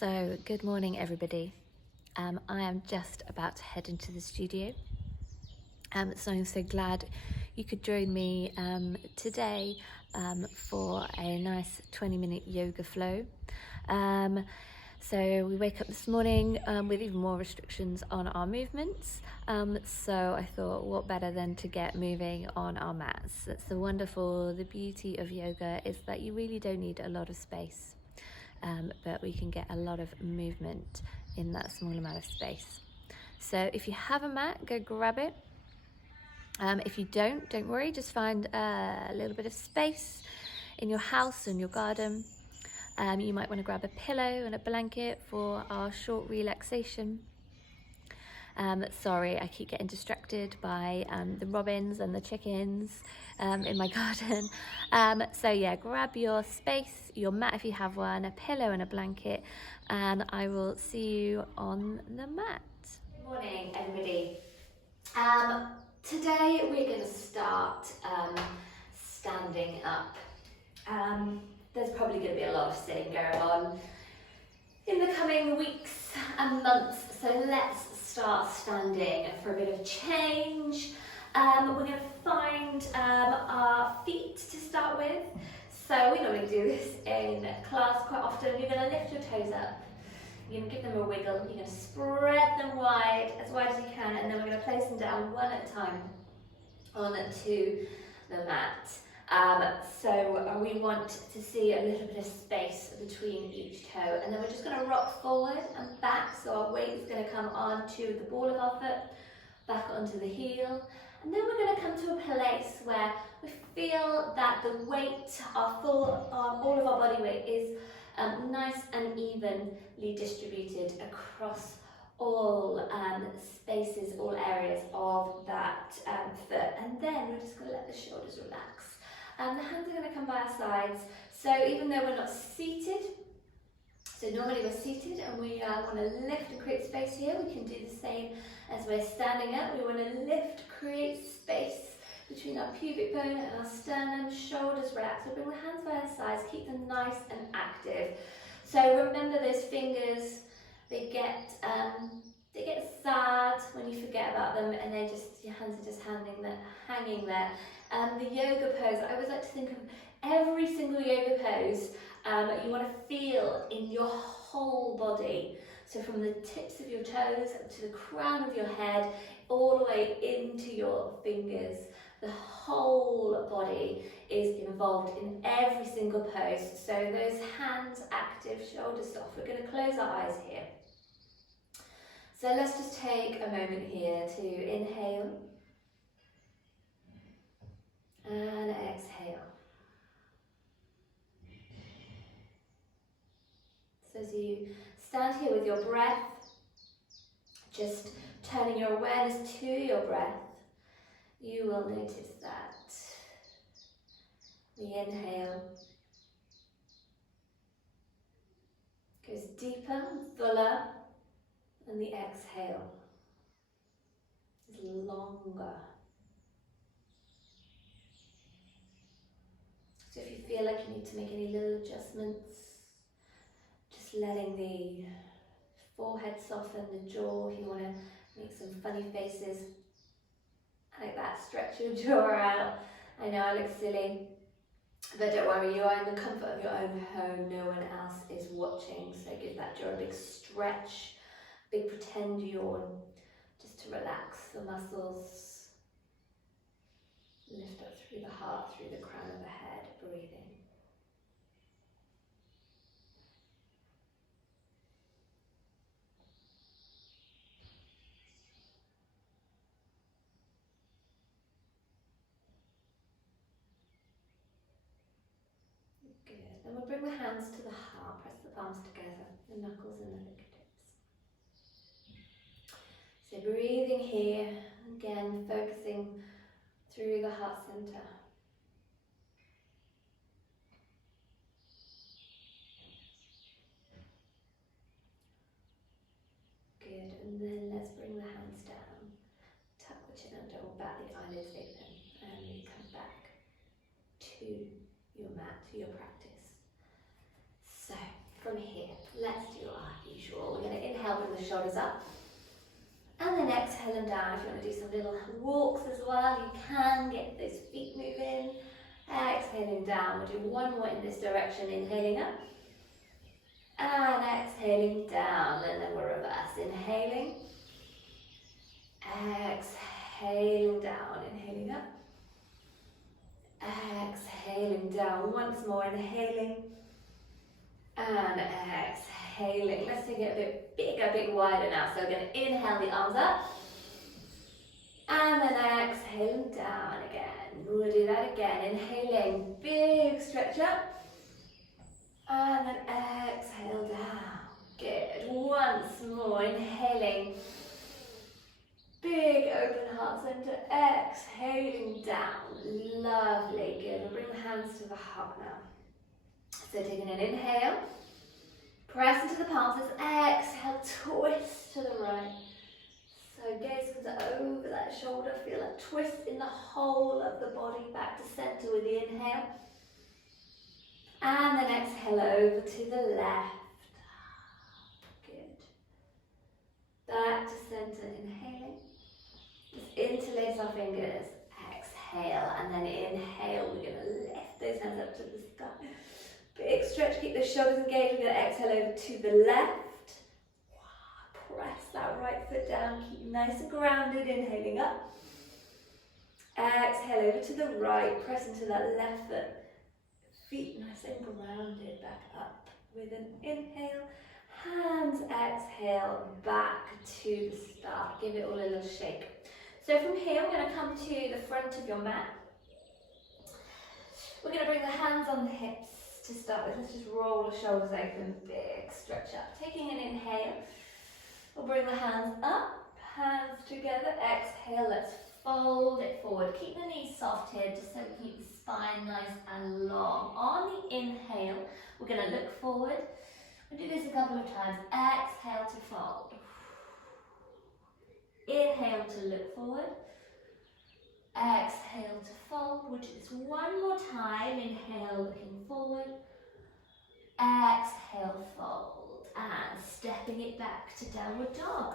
So, good morning, everybody. I am just about to head into the studio. So I'm so glad you could join me today for a nice 20-minute yoga flow. So we wake up this morning with even more restrictions on our movements. So I thought, what better than to get moving on our mats? That's the beauty of yoga is that you really don't need a lot of space. But we can get a lot of movement in that small amount of space. So if you have a mat, go grab it. If you don't worry, just find a little bit of space in your house, in your garden. You might want to grab a pillow and a blanket for our short relaxation. Sorry, I keep getting distracted by the robins and the chickens in my garden. So yeah, grab your space, your mat if you have one, a pillow and a blanket, and I will see you on the mat. Good morning, everybody. Today we're going to start standing up. There's probably going to be a lot of sitting going on in the coming weeks and months, so let's start standing for a bit of change. We're going to find our feet to start with. So we normally do this in class quite often. You're going to lift your toes up, you're going to give them a wiggle, you're going to spread them wide as you can, and then we're going to place them down one at a time onto the mat. So we want to see a little bit of space between each toe, and then we're just going to rock forward and back, so our weight is going to come onto the ball of our foot, back onto the heel, and then we're going to come to a place where we feel that the weight, all of our body weight is nice and evenly distributed across all spaces, all areas of that foot, and then we're just going to let the shoulders relax. And the hands are going to come by our sides. So even though we're not seated, so normally we're seated and we want to lift and create space here, we can do the same as we're standing up. We want to lift, create space between our pubic bone and our sternum, shoulders relax. So bring the hands by our sides, keep them nice and active. So remember those fingers, they get sad when you forget about them, and your hands are just hanging there. The yoga pose, I always like to think of every single yoga pose you want to feel in your whole body. So from the tips of your toes to the crown of your head, all the way into your fingers. The whole body is involved in every single pose. So those hands active, shoulders soft. We're going to close our eyes here. So let's just take a moment here to inhale and exhale. So as you stand here with your breath, just turning your awareness to your breath, you will notice that the inhale goes deeper and fuller, and the exhale is longer. So if you feel like you need to make any little adjustments, just letting the forehead soften, the jaw, if you want to make some funny faces like that, stretch your jaw out. I know I look silly, but don't worry, you are in the comfort of your own home, no one else is watching, so give that jaw a big stretch, big pretend yawn, just to relax the muscles. Lift up through the heart, through the crown of the head, breathing. Good. Then we'll bring the hands to the heart, press the palms together, the knuckles and the fingertips. So breathing here, again focusing through the heart center. Good, and then let's bring the hands down, tuck the chin under or bat the eyelids open, and we come back to your mat, to your practice. So from here, here. Let's do our usual. We're going to inhale, bring the shoulders up. And then exhale them down. If you want to do some little walks as well, you can get those feet moving. Exhaling down. We'll do one more in this direction, inhaling up. And exhaling down, and then we'll reverse. Inhaling. Exhaling down, inhaling up. Exhaling down. Once more, inhaling. And exhaling. Let's take it a bit bigger, a bit wider now. So we're going to inhale the arms up. And then exhaling down again. We'll do that again. Inhaling, big stretch up. And then exhale down. Good. Once more, inhaling. Big open heart center. Exhaling down. Lovely. Good. We'll bring the hands to the heart now. So taking an inhale. Press into the palms. Exhale, twist to the right. So gaze comes over that shoulder. Feel a twist in the whole of the body. Back to center with the inhale. And then exhale over to the left. Good. Back to center, inhaling. Just interlace our fingers. Exhale, and then inhale. We're going to lift those hands up to the sky. Big stretch, keep the shoulders engaged. We're going to exhale over to the left. Press that right foot down. Keep nice and grounded, inhaling up. Exhale over to the right. Press into that left foot. Feet nice and grounded, back up with an inhale. Hands exhale, back to the start. Give it all a little shake. So from here, we're going to come to the front of your mat. We're going to bring the hands on the hips to start with. Let's just roll the shoulders open, big stretch up. Taking an inhale, we'll bring the hands up, hands together. Exhale, let's fold it forward. Keep the knees soft here, just so we keep the spine nice and long. On the inhale, we're going to look forward. We'll do this a couple of times. Exhale to fold. Inhale to look forward. Exhale to fold. We'll do this one more time. Inhale, looking forward. Exhale, fold. And stepping it back to downward dog.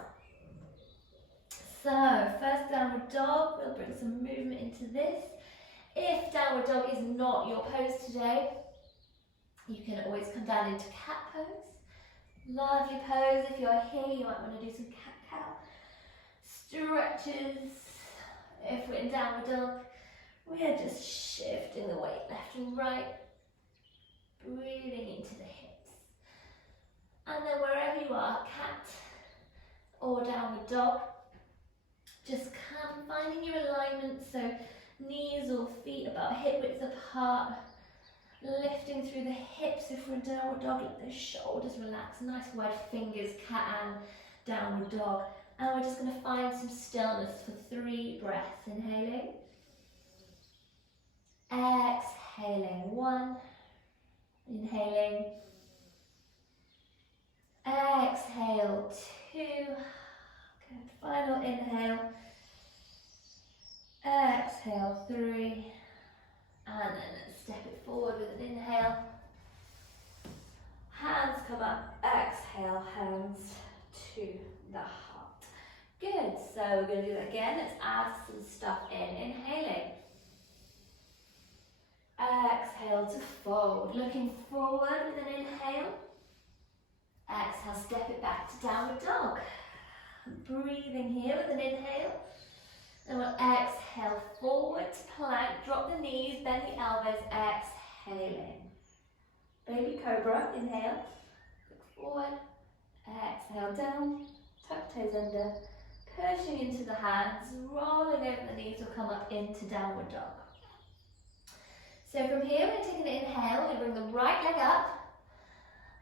So, first downward dog, we'll bring some movement into this. If downward dog is not your pose today, you can always come down into cat pose. Lovely pose. If you're here, you might want to do some cat-cow stretches. If we're in downward dog, we are just shifting the weight left and right, breathing into the hips. And then wherever you are, cat or downward dog, just come finding your alignment, so knees or feet about hip width apart, lifting through the hips. If we're in downward dog, let those shoulders relax, nice wide fingers, cat and downward dog. And we're just going to find some stillness for 3 breaths. Inhaling, exhaling, 1, inhaling, exhale, 2, good, final inhale, exhale, 3, and then step it forward with an inhale, hands come up, exhale, hands to the heart. Good, so we're going to do that again. Let's add some stuff in. Inhaling, exhale to fold, looking forward with an inhale, exhale, step it back to downward dog. Breathing here with an inhale, and we'll exhale forward to plank, drop the knees, bend the elbows, exhaling. Baby cobra, inhale, look forward, exhale down, tuck toes under, pushing into the hands, rolling over the knees, will come up into downward dog. So from here, we're going to take an inhale, we bring the right leg up,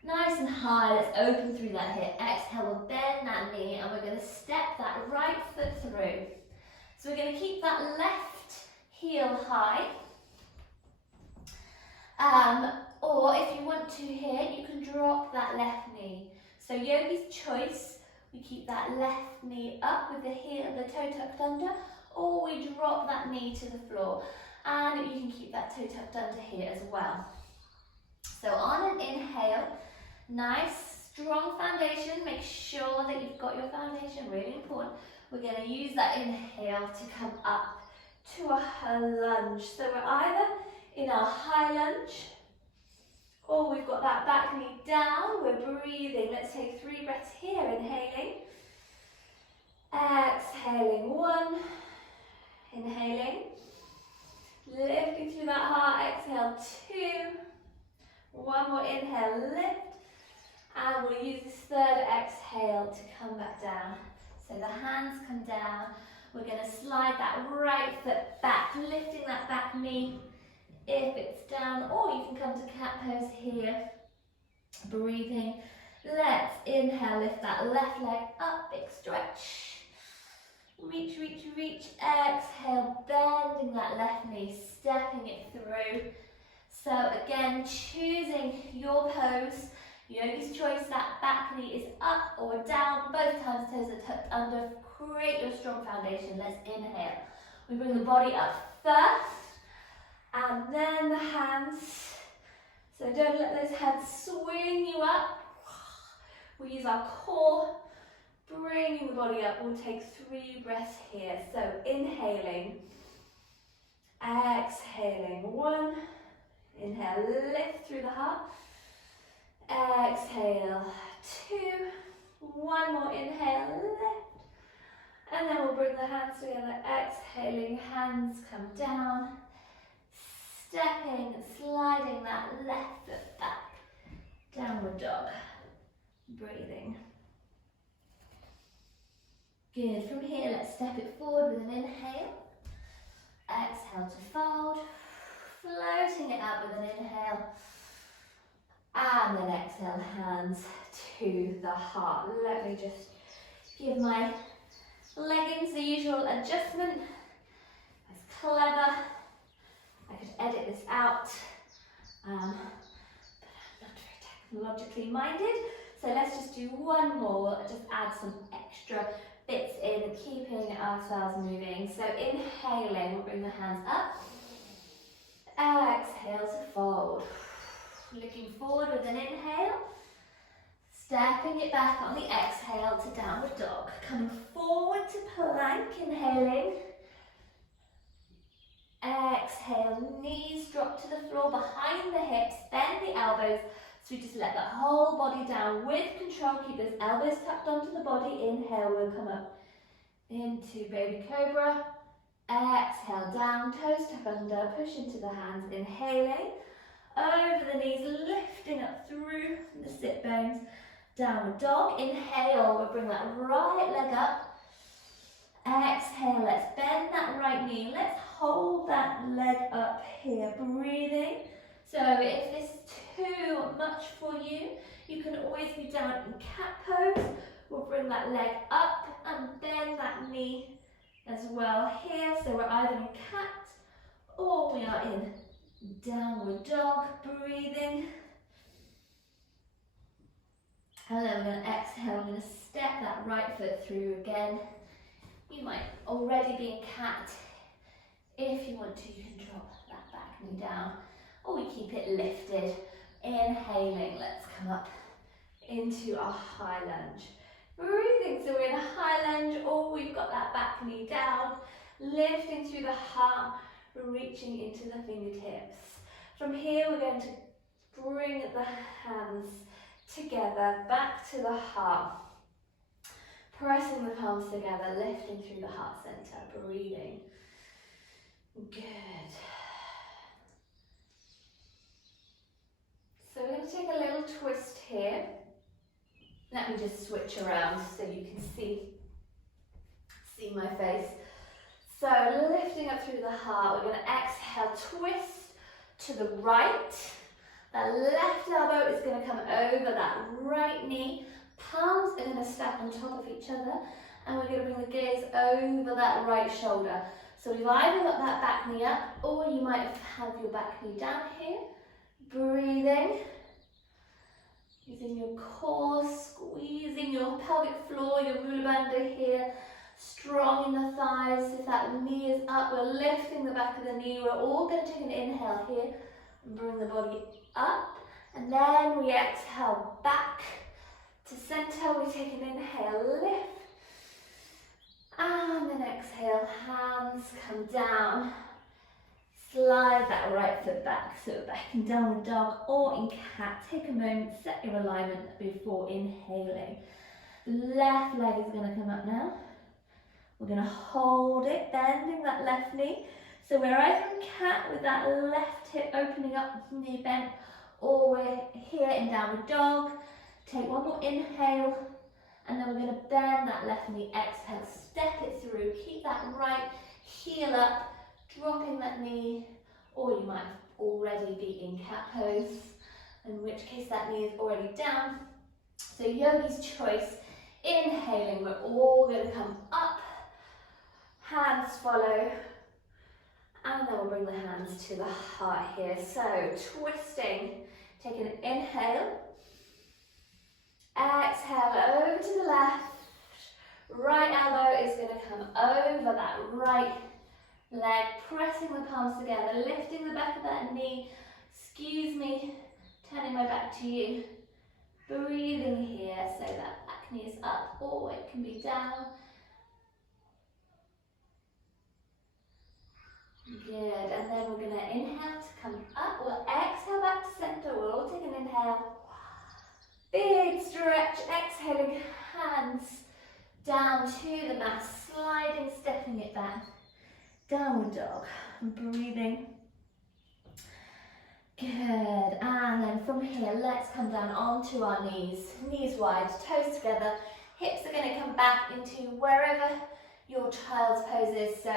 nice and high, let's open through that hip. Exhale, we'll bend that knee, and we're going to step that right foot through. So we're going to keep that left heel high. Or if you want to here, you can drop that left knee. So yogi's choice, we keep that left knee up with the heel, the toe tucked under, or we drop that knee to the floor. And you can keep that toe tucked under here as well. So on an inhale, Nice, strong foundation. Make sure that you've got your foundation, really important. We're going to use that inhale to come up to a lunge. So we're either in our high lunge, or we've got that back knee down. We're breathing. Let's take 3 breaths here. Inhaling. Exhaling. 1. Inhaling. Lifting through that heart. Exhale. 2. 1 more inhale. Lift. And we'll use this 3rd exhale to come back down. So the hands come down. We're going to slide that right foot back, lifting that back knee if it's down, or you can come to cat pose here. Breathing. Let's inhale, lift that left leg up, big stretch. Reach, reach, reach. Exhale, bending that left knee, stepping it through. So again, choosing your pose. Yogi's choice, that back knee is up or down. Both times toes are tucked under. Create your strong foundation. Let's inhale. We bring the body up first, and then the hands. So don't let those hands swing you up. We use our core, bringing the body up. We'll take 3 breaths here. So inhaling, exhaling. 1. Inhale, lift through the heart. Exhale. 2. 1 more inhale, lift. And then we'll bring the hands together. Exhaling, hands come down. Stepping and sliding that left foot back. Downward dog. Breathing. Good. From here, let's step it forward with an inhale. Exhale to fold. Floating it up with an inhale. And then exhale, hands to the heart. Let me just give my leggings the usual adjustment. That's clever. I could edit this out, but I'm not very technologically minded. So let's just do one more, just add some extra bits in, keeping ourselves moving. So inhaling, we'll bring the hands up. Exhale to fold. Looking forward with an inhale. Stepping it back on the exhale to downward dog. Coming forward to plank, inhaling. Exhale, knees drop to the floor behind the hips, bend the elbows. So we just let the whole body down with control. Keep those elbows tucked onto the body. Inhale, we'll come up into baby cobra. Exhale, down, toes tuck under, push into the hands. Inhaling, over the knees, lifting up through the sit bones. Downward dog. Inhale, we'll bring that right leg up. Exhale, let's bend that right knee. Let's hold that leg up here. Breathing. So if this is too much for you, you can always be down in cat pose. We'll bring that leg up and bend that knee as well here. So we're either in cat or we are in downward dog. Breathing. And then we're going to exhale. We're going to step that right foot through again. You might already be in cat. If you want to, you can drop that back knee down, or we keep it lifted. Inhaling, let's come up into our high lunge. Breathing, so we're in a high lunge, or we've got that back knee down, lifting through the heart, reaching into the fingertips. From here, we're going to bring the hands together, back to the heart. Pressing the palms together, lifting through the heart center, breathing. Good. So we're going to take a little twist here. Let me just switch around so you can see my face. So lifting up through the heart, we're going to exhale, twist to the right. That left elbow is going to come over that right knee. Palms are going to stack on top of each other, and we're going to bring the gaze over that right shoulder. So we've either got that back knee up, or you might have your back knee down here. Breathing. Using your core, squeezing your pelvic floor, your mula bandha here. Strong in the thighs. If that knee is up, we're lifting the back of the knee. We're all going to take an inhale here and bring the body up. And then we exhale back to center. We take an inhale, lift. And then exhale, hands come down. Slide that right foot back, so back in downward dog or in cat. Take a moment, set your alignment before inhaling. The left leg is going to come up now. We're going to hold it, bending that left knee. So we're either in cat with that left hip opening up, knee bent, or we're here in downward dog. Take one more inhale, and then we're going to bend that left knee. Exhale, step it through. Keep that right heel up, dropping that knee, or you might already be in cat pose, in which case that knee is already down. So yogi's choice, inhaling, we're all going to come up, hands follow, and then we'll bring the hands to the heart here. So twisting, take an inhale, exhale over to the left, right elbow is going to come over that right leg, pressing the palms together, lifting the back of that knee, excuse me, turning my back to you, breathing here so that back knee is up or it can be down. Good, and then we're going to inhale to come up, we'll exhale back to center, we'll all take an inhale, big stretch, exhaling, hands down to the mat, sliding, stepping it back. Downward dog, breathing. Good, and then from here, let's come down onto our knees. Knees wide, toes together, hips are going to come back into wherever your child's pose is. So,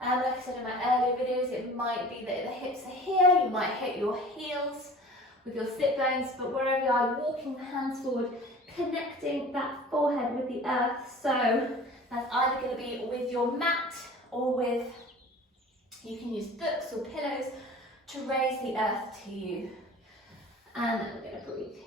like I said in my earlier videos, it might be that the hips are here, you might hit your heels with your sit bones, but wherever you are, walking the hands forward, connecting that forehead with the earth. So, that's either going to be with your mat, or with, you can use books or pillows to raise the earth to you. And then we're going to breathe here.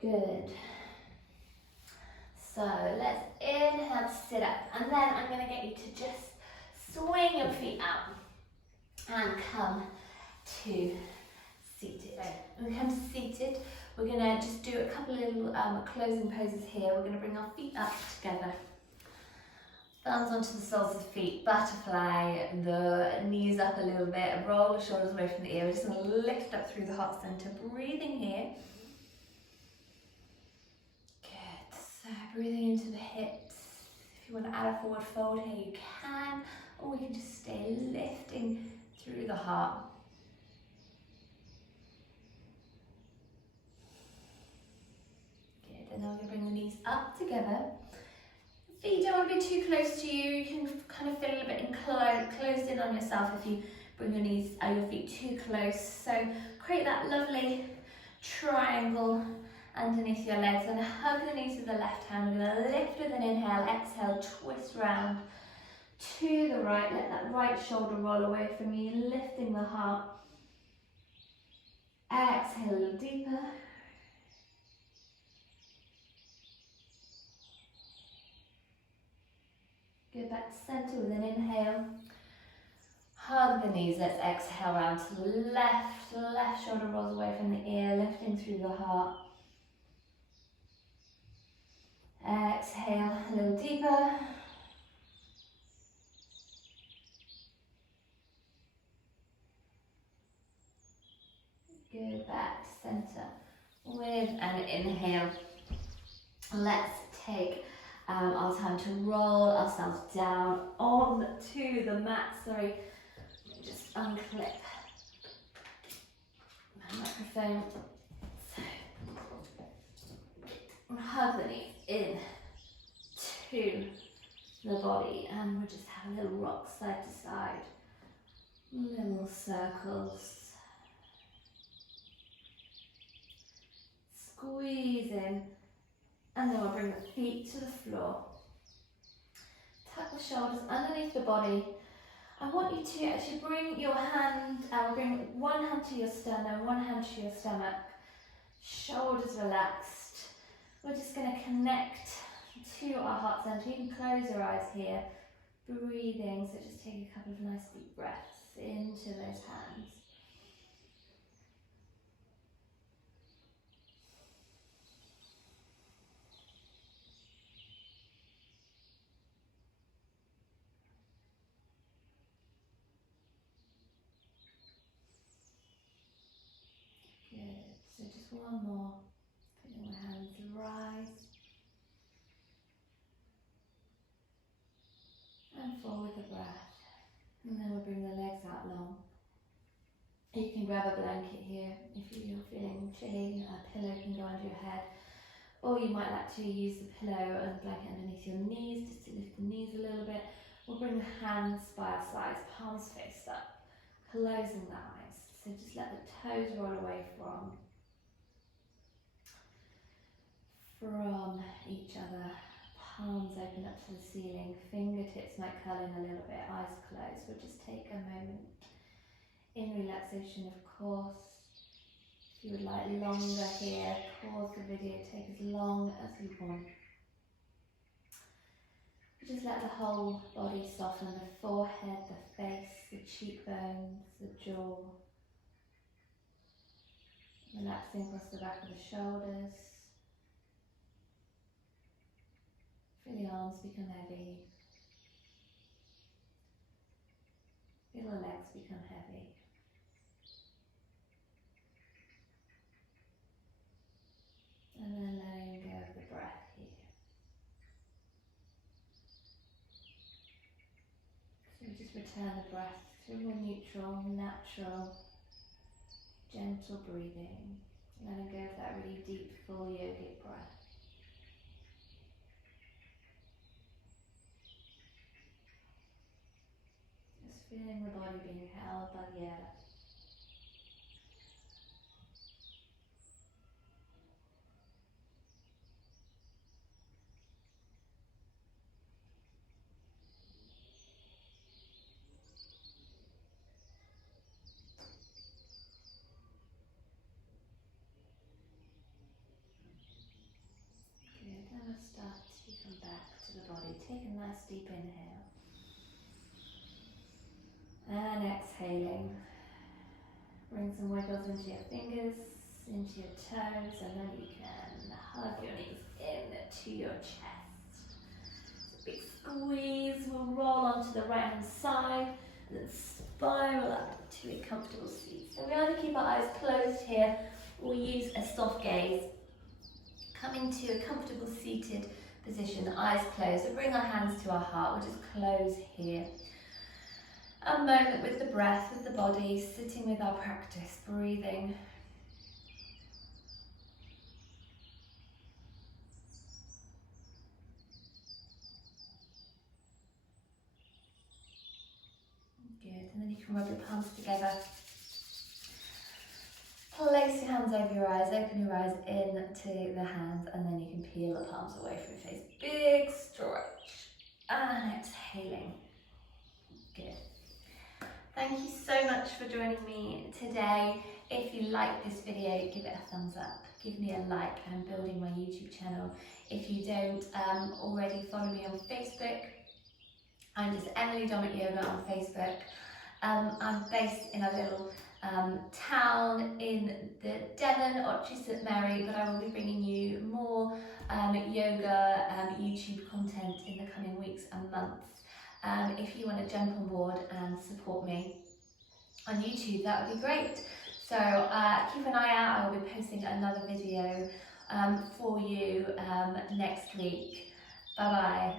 Good. So let's inhale to sit up, and then I'm going to get you to just swing your feet out and come to seated. When we come to seated, we're going to just do a couple of little closing poses here. We're going to bring our feet up together. Thumbs onto the soles of the feet, butterfly, the knees up a little bit, roll the shoulders away from the ear. We're just going to lift up through the heart center, breathing here. Good, so breathing into the hips. If you want to add a forward fold here, you can, or we can just stay lifting through the heart. And then we're going to bring the knees up together. Feet don't want to be too close to you. You can kind of feel a bit closed in on yourself if you bring your knees, your feet too close. So create that lovely triangle underneath your legs and hug the knees with the left hand. We're going to lift with an inhale, exhale, twist round to the right. Let that right shoulder roll away from you, lifting the heart. Exhale a little deeper. Go back to center with an inhale. Hug the knees. Let's exhale round to the left. Left shoulder rolls away from the ear, lifting through the heart. Exhale a little deeper. Go back to center with an inhale. Let's take our time to roll ourselves down onto the mat. Sorry, let me just unclip my microphone. So, hug the knee in to the body, and we'll just have a little rock side to side, little circles. Squeeze in. And then we'll bring the feet to the floor. Tuck the shoulders underneath the body. I want you to actually bring your hand, bring one hand to your sternum, one hand to your stomach. Shoulders relaxed. We're just going to connect to our heart centre. You can close your eyes here, breathing, so just take a couple of nice deep breaths into those hands. Good, so just one more, feeling the hands rise and fall with the breath, and then we'll bring the legs out long. You can grab a blanket here if you're feeling chilly, a pillow can go under your head, or you might like to use the pillow and blanket underneath your knees just to lift the knees a little bit. We'll bring the hands by our sides, palms faced up, closing the eyes. So just let the toes roll away from each other. Palms open up to the ceiling, fingertips might curl in a little bit, eyes closed. We'll just take a moment in relaxation, of course. If you would like longer here, pause the video, take as long as you want. Just let the whole body soften, the forehead, the face, the cheekbones, the jaw. Relaxing across the back of the shoulders. Feel the arms become heavy. Feel the legs become heavy. And then letting go of the breath here. So we just return the breath to a more neutral, natural, gentle breathing. Letting go of that really deep, full yogic breath. Just feeling the body being held by the earth. Good, and we'll start to come back to the body. Take a nice deep inhale. And exhaling. Bring some wiggles into your fingers, into your toes, and then you can hug your knees into your chest. So big squeeze, we'll roll onto the right hand side, and then spiral up to a comfortable seat. So we either keep our eyes closed here, or use a soft gaze. Coming to a comfortable seated position, eyes closed. So bring our hands to our heart, we'll just close here. A moment with the breath, with the body, sitting with our practice, breathing. Good, and then you can rub your palms together. Place your hands over your eyes, open your eyes into the hands, and then you can peel the palms away from your face. Big stretch, and exhaling. Good. Thank you so much for joining me today. If you like this video, give it a thumbs up, give me a like. I'm building my YouTube channel. If you don't already follow me on Facebook, I'm just Emily Dommett Yoga on Facebook. I'm based in a little town in the Devon, Ochi St Mary, but I will be bringing you more yoga YouTube content in the coming weeks and months. If you want to jump on board and support me on YouTube, that would be great. So keep an eye out, I will be posting another video for you next week. Bye bye.